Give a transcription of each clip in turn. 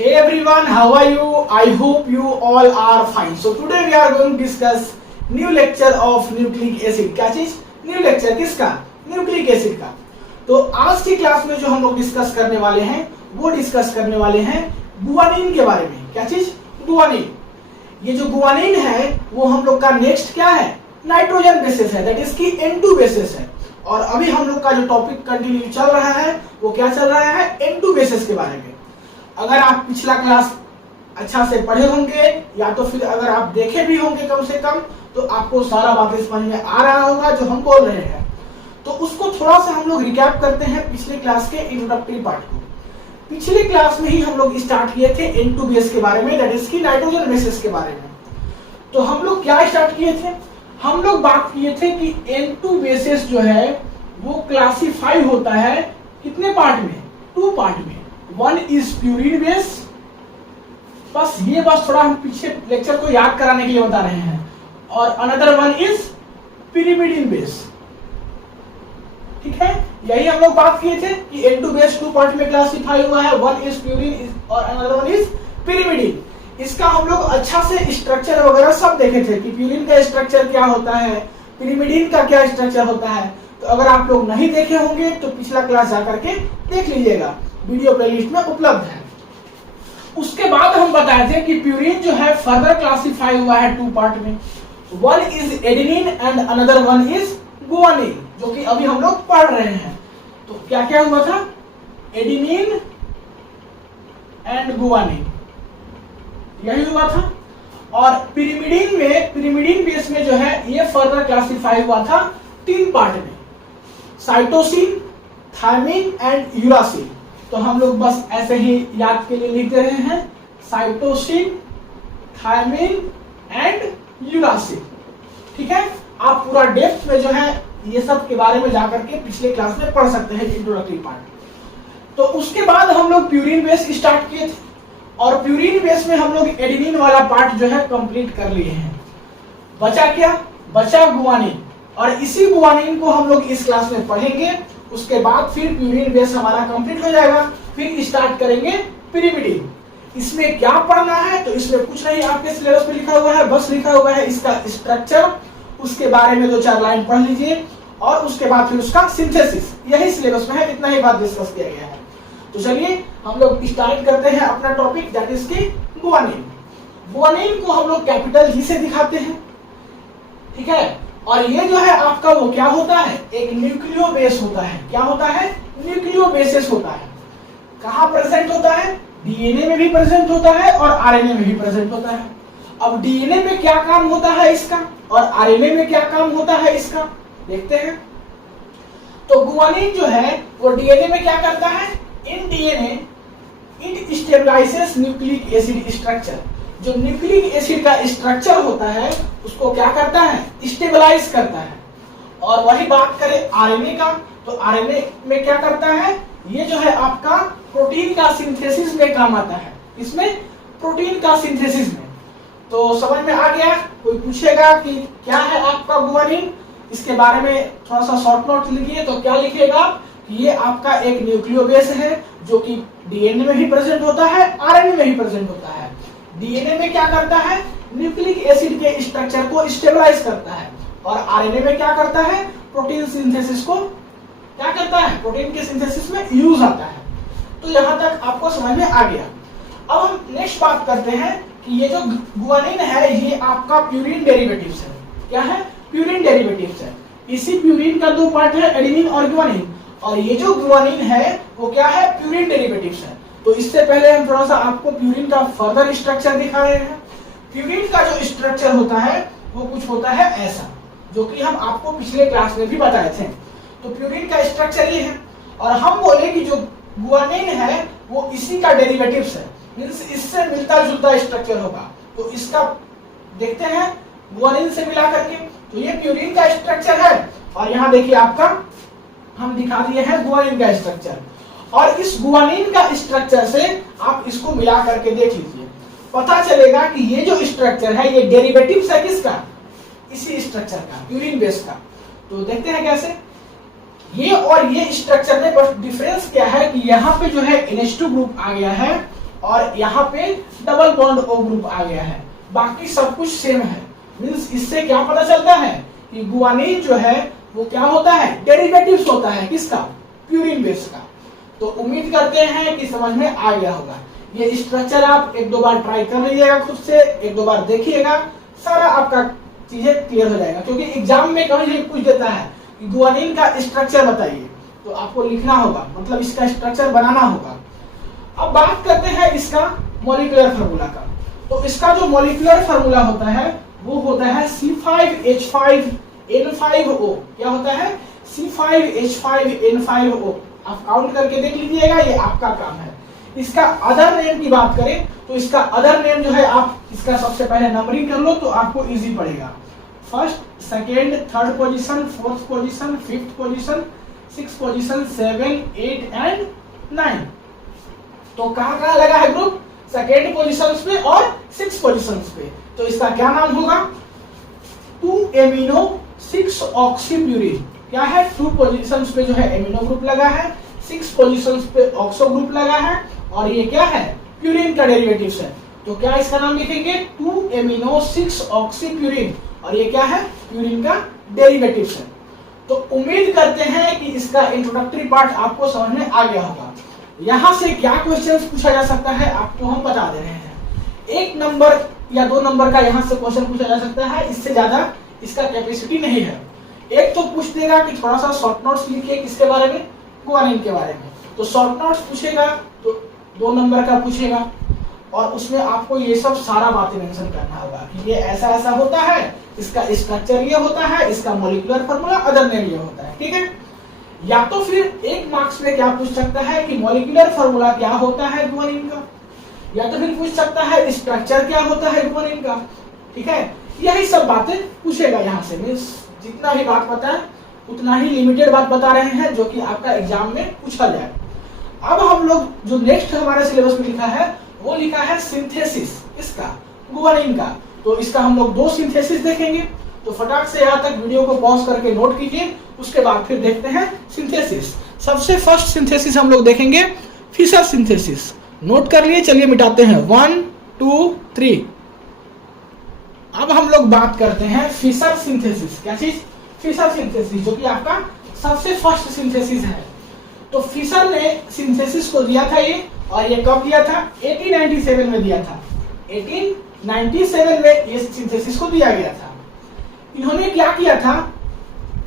Hey everyone, how are you? I hope you all are fine. So today we are going to discuss new lecture of nucleic acid. क्या चीज? New lecture किसका? Nucleic acid का। तो आज की class में जो हम लोग डिस्कस करने वाले हैं वो डिस्कस करने वाले हैं गुआनिन के बारे में। क्या चीज? गुआनिन। ये जो गुआनिन है वो हम लोग का नेक्स्ट क्या है? नाइट्रोजन बेसिस है, दैट इज की N2 बेसिस है। और अभी हम लोग का जो टॉपिक कंटिन्यू चल रहा है वो क्या चल रहा है? N2 बेसिस के बारे में। अगर आप पिछला क्लास अच्छा से पढ़े होंगे या तो फिर अगर आप देखे भी होंगे कम से कम, तो आपको सारा बातें समझ में आ रहा होगा जो हम बोल रहे हैं। तो उसको थोड़ा सा हम लोग रिकैप करते हैं पिछले क्लास के इंट्रोडक्टरी पार्ट को। पिछले क्लास में ही हम लोग स्टार्ट किए थे N2 बेस के बारे में, दैट इज की नाइट्रोजन बेसिस के बारे में। तो हम लोग क्या स्टार्ट किए थे? हम लोग बात किए थे कि N2 बेसिस जो है वो क्लासिफाई होता है कितने पार्ट में? 2 पार्ट में। वन इज प्यूरिन बेस, बस ये बस थोड़ा हम पीछे लेक्चर को याद कराने के लिए बता रहे हैं, और another one is pyrimidine base. ठीक है, यही हम लोग बात किए थे कि N2 बेस 2 पार्ट में क्लासिफाई हुआ है, वन इज प्यूरिन और अनदर वन इज पिरिमिडिन। इसका हम लोग अच्छा से स्ट्रक्चर वगैरह सब देखे थे कि प्यूरिन का स्ट्रक्चर क्या होता है, पिरिमिडिन का क्या स्ट्रक्चर होता है। तो अगर आप लोग नहीं देखे होंगे तो पिछला क्लास जाकर के देख लीजिएगा, वीडियो प्लेलिस्ट में उपलब्ध है। उसके बाद हम बताए थे कि प्यूरिन जो है फर्दर क्लासिफाई हुआ है 2 पार्ट में, one is adenine and another one is guanine, जो कि अभी हम लोग पढ़ रहे हैं। तो क्या क्या हुआ था? एडेनिन एंड गुआनिन, यही हुआ था। और पिरिमिडिन बेस में जो है ये फर्दर क्लासिफाई हुआ था 3 पार्ट में, साइटोसिन, थायमिन एंड यूरासिल। तो हम लोग बस ऐसे ही याद के लिए लिख दे रहे हैं, साइटोसिन, थायमिन एंड यूरासिल। ठीक है, आप पूरा डेप्थ में जो है ये सब के बारे में जाकर के पिछले क्लास में पढ़ सकते हैं इंट्रोडक्टरी पार्ट। तो उसके बाद हम लोग प्यूरिन बेस स्टार्ट किए थे, और प्यूरिन बेस में हम लोग एडेनिन वाला पार्ट जो है कंप्लीट कर लिए हैं। बचा क्या? बचा गुआनिन, और इसी गुआनिन को हम लोग इस क्लास में पढ़ेंगे। उसके बाद फिर प्यूरिन बेस हमारा कंप्लीट हो जाएगा, फिर स्टार्ट करेंगे पिरिमिडिन। इसमें क्या पढ़ना है? तो इसमें कुछ नहीं, आपके सिलेबस में लिखा हुआ है, बस लिखा हुआ है इसका स्ट्रक्चर, उसके बारे में 2-4 लाइन पढ़ लीजिए, और उसके बाद फिर उसका सिंथेसिस, यही सिलेबस में है, इतना ही बात डिस्कस किया गया है। तो चलिए हम लोग स्टार्ट करते हैं अपना टॉपिक, दैट इज की गुआनिन। गुआनिन को हम लोग कैपिटल जी से दिखाते हैं। ठीक है, और ये जो है आपका वो क्या होता है? एक न्यूक्लियो बेस होता है। क्या होता है? न्यूक्लियो बेसिस होता है। कहाँ प्रेजेंट होता है? डीएनए में भी प्रेजेंट होता है और आरएनए में भी प्रेजेंट होता है। अब डीएनए में क्या काम होता है इसका, और आरएनए में क्या काम होता है इसका, देखते हैं। तो गुआनिन जो है वो डीएनए में क्या करता है? In DNA it stabilises nucleic acid structure. जो न्यूक्लिक एसिड का स्ट्रक्चर होता है उसको क्या करता है? स्टेबलाइज करता है। और वही बात करें आरएनए का, तो आरएनए में क्या करता है? ये जो है आपका प्रोटीन का सिंथेसिस में काम आता है। इसमें प्रोटीन का सिंथेसिस में। तो समझ में आ गया? कोई पूछेगा कि क्या है आपका गुआनिन, इसके बारे में थोड़ा सा शॉर्ट नोट लिखिए, तो क्या लिखेगा कि ये आपका एक न्यूक्लियो बेस है जो कि डीएनए में भी प्रेजेंट होता है, आरएनए में भी प्रेजेंट होता है। डीएनए में क्या करता है? न्यूक्लिक एसिड के स्ट्रक्चर को स्टेबलाइज करता है, और आरएनए में क्या करता है? प्रोटीन सिंथेसिस को क्या करता है? प्रोटीन के सिंथेसिस में यूज आता है। तो यहां तक आपको समझ में आ गया। अब हम नेक्स्ट बात करते हैं कि ये जो गुआनिन है ये आपका प्यूरिन डेरिवेटिव्स है। क्या है? प्यूरिन डेरिवेटिव्स है। इसी प्यूरिन का 2 पार्ट है, एडेनिन और गुआनिन, और ये जो गुआनिन है वो क्या है? प्यूरिन डेरिवेटिव्स है। तो इससे पहले हम थोड़ा सा आपको प्यूरिन का फर्दर स्ट्रक्चर दिखा रहे हैं। प्यूरिन का जो स्ट्रक्चर होता है वो कुछ होता है ऐसा, जो कि हम आपको पिछले क्लास में भी बताए थे। तो प्यूरिन का स्ट्रक्चर ये है, और हम बोले कि जो गुआनिन है वो इसी का डेरिवेटिव्स है, मींस इससे मिलता जुलता स्ट्रक्चर होगा। तो इसका देखते हैं गुआनिन से मिला करके। तो ये प्यूरिन का स्ट्रक्चर है, और यहाँ देखिए आपका हम दिखा दिए हैं गुआनिन का स्ट्रक्चर। और इस गुआनिन का स्ट्रक्चर से आप इसको मिला करके देख लीजिए, पता चलेगा कि ये जो स्ट्रक्चर है ये डेरिवेटिव्स है किसका? इसी स्ट्रक्चर का, प्यूरिन बेस का। तो देखते हैं कैसे। ये और ये स्ट्रक्चर में बस डिफरेंस क्या है कि यहाँ पे जो है NH2 ग्रुप आ गया है, और यहाँ पे डबल बॉन्ड O ग्रुप आ गया है, बाकी सब कुछ सेम है। मींस इससे क्या पता चलता है कि गुआनिन जो है वो क्या होता है, डेरिवेटिव्स होता है किसका, प्यूरिन बेस का। तो उम्मीद करते हैं कि समझ में आ गया होगा। ये स्ट्रक्चर आप एक दो बार ट्राई कर लीजिएगा, खुद से एक दो बार देखिएगा, सारा आपका चीजें क्लियर हो जाएगा। क्योंकि एग्जाम में कभी पूछ देता है कि गुआनिन का स्ट्रक्चर बताइए, तो आपको लिखना होगा, मतलब इसका स्ट्रक्चर बनाना होगा। अब बात करते हैं इसका मॉलिक्यूलर फार्मूला का। तो इसका जो मॉलिक्यूलर फार्मूला होता है वो होता है C5H5N5O। क्या होता है, C5H5N5O। आप काउंट करके देख लीजिएगा, ये आपका काम है। इसका अदर नेम की बात करें तो इसका अदर नेम जो है, आप इसका सबसे पहले नंबरिंग कर लो तो आपको इजी पड़ेगा। First, second, third position, fourth position, fifth position, six position, 7, 8 and 9। तो कहाँ लगा है ग्रुप, सेकेंड पोजीशन पे और 6 पोजीशन पे। तो इसका क्या नाम होगा, 2-amino-6-oxypurine। क्या है, 2 पोजीशन पे जो है एमिनो ग्रुप लगा है, 6 पोजीशन पे ऑक्सो ग्रुप लगा है, और ये क्या है, प्यूरिन का डेरिवेटिव्स है। तो क्या इसका नाम लिखेंगे, 2-amino-6-oxypurine, और ये क्या है, प्यूरिन का डेरिवेटिव्स है। तो उम्मीद करते हैं कि इसका इंट्रोडक्टरी पार्ट आपको समझ में आ गया होगा। यहाँ से क्या क्वेश्चंस पूछा जा सकता है आपको हम बता दे रहे हैं। 1 नंबर या 2 नंबर का यहाँ से क्वेश्चन पूछा जा सकता है, इससे ज्यादा इसका कैपेसिटी नहीं है। एक तो पूछ देगा कि थोड़ा सा शॉर्ट नोट्स लिखिए किसके बारे में, गुआनिन के बारे में। तो शॉर्ट नोट्स पूछेगा तो 2 नंबर का पूछेगा, और उसमें आपको ये सब सारा बातें मेंशन करना होगा कि ये ऐसा ऐसा होता है, इसका स्ट्रक्चर ये होता है, इसका मॉलिक्यूलर फार्मूला अदर नेम ये होता है। ठीक है, या तो फिर 1 मार्क्स में क्या पूछ सकता है कि मॉलिक्यूलर फार्मूला क्या होता है गुआनिन का, या तो फिर पूछ सकता है स्ट्रक्चर क्या होता है गुआनिन का। ठीक है, यही सब बातें पूछेगा यहाँ से। मींस जितना भी बात पता है उतना ही लिमिटेड बात बता रहे हैं जो कि आपका एग्जाम में पूछा जाए। अब हम लोग जो नेक्स्ट हमारे सिलेबस में लिखा है वो लिखा है सिंथेसिस इसका, गुआनिन का। तो इसका हम लोग 2 सिंथेसिस देखेंगे। तो फटाक से यहाँ तक वीडियो को पॉज करके नोट कीजिए, उसके बाद फिर देखते हैं सिंथेसिस। सबसे फर्स्ट सिंथेसिस हम लोग देखेंगे फिशर सिंथेसिस। नोट कर लिए, चलिए मिटाते हैं, 1 2 3। अब हम लोग बात करते हैं फिशर सिंथेसिस। क्या चीज, फिशर सिंथेसिस, जो कि आपका सबसे फर्स्ट सिंथेसिस है। तो फिशर ने सिंथेसिस को दिया था ये, और ये कब दिया था, 1897 में दिया था। 1897 में ये सिंथेसिस को दिया गया था। इन्होंने क्या किया था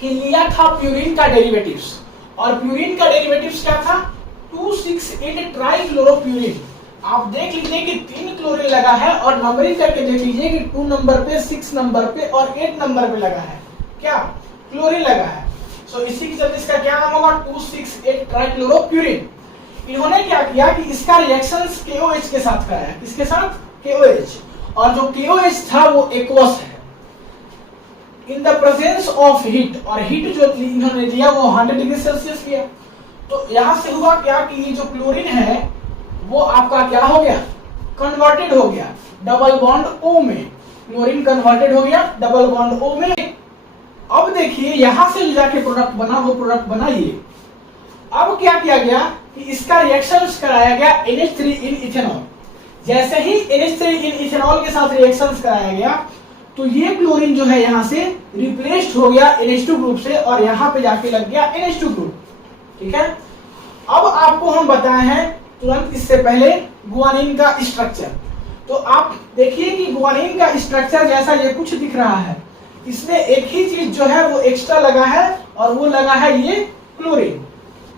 कि लिया था प्यूरिन का डेरिवेटिव्स, और प्यूरिन का डेरिवेटिव्स क्या था, 2,6,8 ट्राइक्लोरोप्यूरिन। आप देख लीजिए कि 3 क्लोरीन लगा है, और नंबरिंग करके देख लीजिए कि 2 नंबर पे, 6 नंबर पे और 8 नंबर पे लगा है, क्या क्लोरीन लगा है। सो इसी के चलते इसका क्या नाम होगा, 2,6,8 ट्राइक्लोरोप्यूरिन। इन्होंने क्या किया कि इसका रिएक्शंस KOH के साथ कराया, किसके साथ, KOH, और जो KOH था वो एक्वस है इन द प्रेजेंस ऑफ हीट, और हीट जो इन्होंने दिया वो 100 डिग्री सेल्सियस किया। तो यहां से हुआ क्या कि ये जो क्लोरीन है वो आपका क्या हो गया, कन्वर्टेड हो गया डबल बॉन्ड O में। क्लोरीन कन्वर्टेड हो गया डबल बॉन्ड O में। अब देखिए यहां से जाके प्रोडक्ट बना, वो प्रोडक्ट बनाइए। अब क्या किया गया कि इसका रिएक्शंस कराया गया NH3 इन इथेनॉल। जैसे ही NH3 इन इथेनॉल के साथ रिएक्शंस कराया गया तो ये क्लोरीन जो है यहाँ से रिप्लेस्ड हो गया NH2 ग्रुप से, और यहाँ पे जाके लग गया NH2 ग्रुप। ठीक है, अब आपको हम बताए हैं तुरंत इससे पहले गुआनिन का स्ट्रक्चर। तो आप देखिए कि गुआनिन का स्ट्रक्चर जैसा ये कुछ दिख रहा है, इसमें एक ही चीज जो है वो एक्स्ट्रा लगा है, और वो लगा है ये क्लोरीन।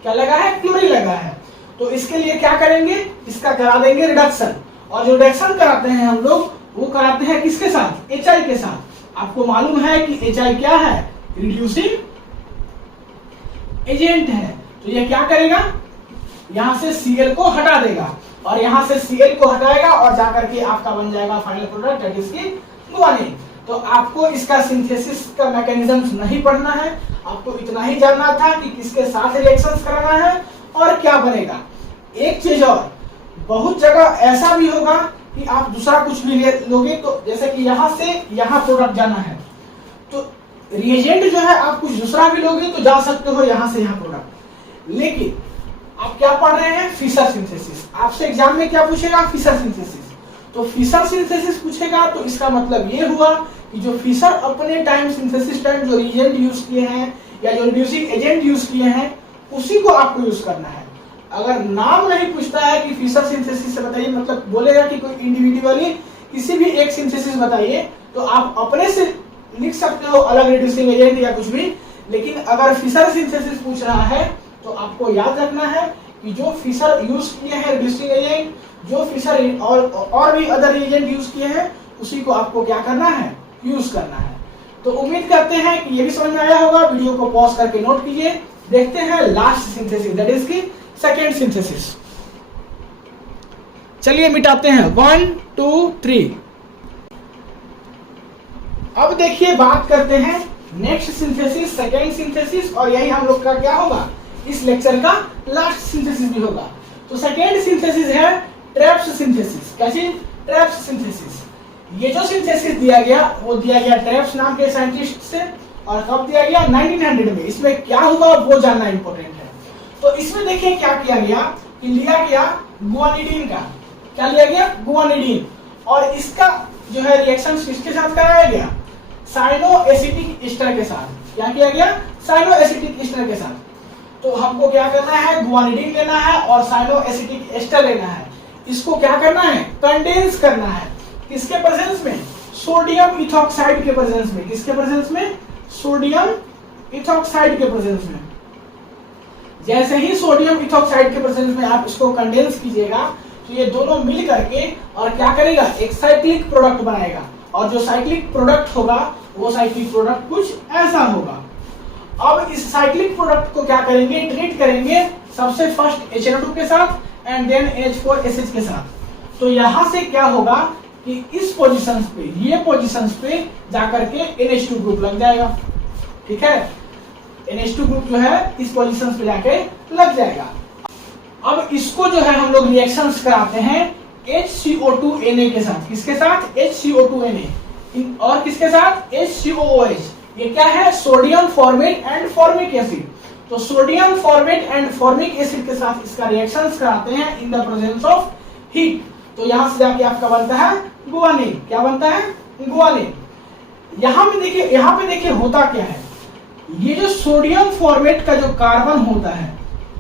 क्या लगा है, क्लोरीन लगा है। तो इसके लिए क्या करेंगे, इसका करा देंगे रिडक्शन, और जो रिडक्शन कराते हैं हम लोग वो कराते हैं किसके साथ, HI के साथ। आपको मालूम है कि HI क्या है, रिड्यूसिंग एजेंट है। तो ये क्या करेगा, यहां से Cl को हटा देगा, और यहां से Cl को हटाएगा, और जाकर के आपका बन जाएगा फाइनल प्रोडक्ट दैट इज की गुआनिन। तो आपको इसका सिंथेसिस का मैकेनिज्म नहीं पढ़ना है, आपको इतना ही जानना था कि किसके साथ रिएक्शंस कराना है और क्या बनेगा। एक चीज और, बहुत जगह ऐसा भी होगा कि आप दूसरा कुछ भी लोगे, तो जैसे कि यहाँ से यहाँ प्रोडक्ट जाना है, तो रिएजेंट जो है आप कुछ दूसरा भी लोगे तो जा सकते हो यहाँ से यहाँ प्रोडक्ट। लेकिन आप क्या पढ़ रहे हैं? Fisher synthesis. आपसे एग्जाम में क्या पूछेगा? Fischer synthesis. तो फिशर सिंथेसिस पूछेगा तो इसका मतलब ये हुआ कि जो फिशर अपने टाइम सिंथेसिस टाइम जो रिएजेंट यूज किए हैं या जो रिड्यूसिंग एजेंट यूज किए हैं उसी को आपको यूज करना है। अगर नाम नहीं पूछता है कि फिशर सिंथेसिस से बताइए, मतलब बोलेगा कि कोई इंडिविजुअली किसी भी एक सिंथेसिस बताइए, तो आप अपने से लिख सकते हो अलग रिड्यूसिंग एजेंट या कुछ भी। लेकिन अगर फिशर सिंथेसिस पूछ रहा है तो आपको याद रखना है कि जो फिशर यूज किए हैं रिड्यूसिंग एजेंट, जो फिशर और भी अदर एजेंट यूज किए हैं उसी को आपको क्या करना है? यूज करना है। तो उम्मीद करते हैं कि ये भी समझ में आया होगा। वीडियो को पॉज करके नोट कीजिए। देखते हैं लास्ट सिंथेसिस, दैट इज की सेकेंड सिंथेसिस। चलिए मिटाते हैं 1 2 3। अब देखिए बात करते हैं नेक्स्ट सिंथेसिस, सेकेंड सिंथेसिस, और यही हम लोग का क्या होगा? इस लेक्चर का लास्ट सिंथेसिस भी होगा। तो सेकेंड सिंथेसिस है ट्रेप्स सिंथेसिस। क्या चीज? ट्रेप्स सिंथेसिस। ये जो सिंथेसिस दिया गया वो दिया गया ट्रेप्स नाम के साइंटिस्ट से, और कब दिया गया? 1900 में। इसमें क्या हुआ वो जानना इंपॉर्टेंट है। तो इसमें देखिए क्या किया गया कि लिया गया गुआनिडीन का। क्या लिया गया? गुआनिडीन। और इसका जो है रिएक्शन किसके साथ कराया गया? साइनोएसिटिक एस्टर के साथ। क्या किया गया? साइनोएसिटिक एस्टर के साथ। तो हमको क्या करना है? गुआनिडीन लेना है और साइनोएसिटिक एस्टर लेना है। इसको क्या करना है? कंडेंस करना है। किसके प्रेजेंस में? सोडियम इथॉक्साइड के प्रेजेंस में। किसके प्रेजेंस में? सोडियम इथॉक्साइड के प्रेजेंस में। जैसे ही सोडियम इथॉक्साइड के प्रेजेंस में आप इसको कंडेंस कीजिएगा तो ये दोनों मिल करके और क्या करेगा? एक साइक्लिक प्रोडक्ट बनाएगा। और जो साइक्लिक प्रोडक्ट होगा वो साइक्लिक प्रोडक्ट कुछ ऐसा होगा। अब इस साइक्लिक प्रोडक्ट को क्या करेंगे? ट्रीट करेंगे सबसे फर्स्ट HNO2 के साथ एंड देन H4SH के साथ। तो यहां से क्या होगा कि इस पोजीशंस पे, ये पोजीशंस पे जाकर के NH2 ग्रुप लग जाएगा। ठीक है, NH2 ग्रुप जो है इस पोजीशंस पे जाके लग जाएगा। अब इसको जो है हम लोग रिएक्शंस कराते हैं HCO2Na के साथ। किसके साथ? HCO2Na। और किसके साथ? HCOOH। ये क्या है? Sodium formate and formic acid. तो sodium formate and formic acid के साथ इसका रिएक्शंस कराते हैं in the presence of heat. तो यहां से जाके आपका बनता है गुआनिन। क्या बनता है? गुआनिन। यहां पे देखिए होता क्या है? ये जो सोडियम फॉर्मेट का जो कार्बन होता है,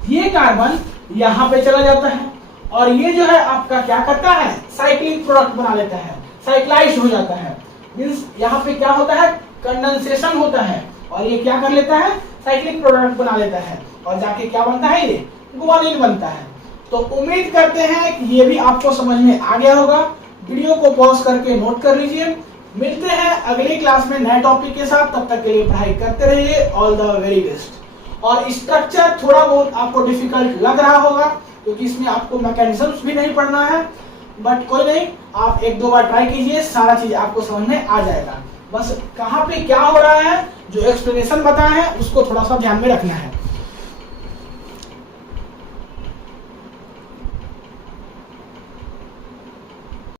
ये कार्बन यहां पे चला जाता है और ये जो है आपका क्या करता है? साइक्लिक प्रोडक्ट बना लेता है, साइक्लाइज्ड हो जाता है। मींस यहां पे क्या होता है? कंडेंसेशन होता है और ये क्या कर लेता है? साइक्लिक प्रोडक्ट बना लेता है और जाके क्या बनता है? ये गुआनिन बनता है। तो उम्मीद करते हैं कि ये भी आपको समझ में आ गया होगा। वीडियो को पॉज करके नोट कर लीजिए। मिलते हैं अगली क्लास में नए टॉपिक के साथ। तब तक के लिए पढ़ाई करते रहिए। All the very best. और स्ट्रक्चर थोड़ा बहुत आपको डिफिकल्ट लग रहा होगा क्योंकि इसमें आपको मैकेनिज्म्स भी नहीं पढ़ना है, बट कोई नहीं, आप 1-2 बार ट्राई कीजिए, सारा चीज आपको समझ में आ जाएगा। बस कहाँ पे क्या हो रहा है, जो एक्सप्लेनेशन बताए हैं उसको थोड़ा सा ध्यान में रखना है।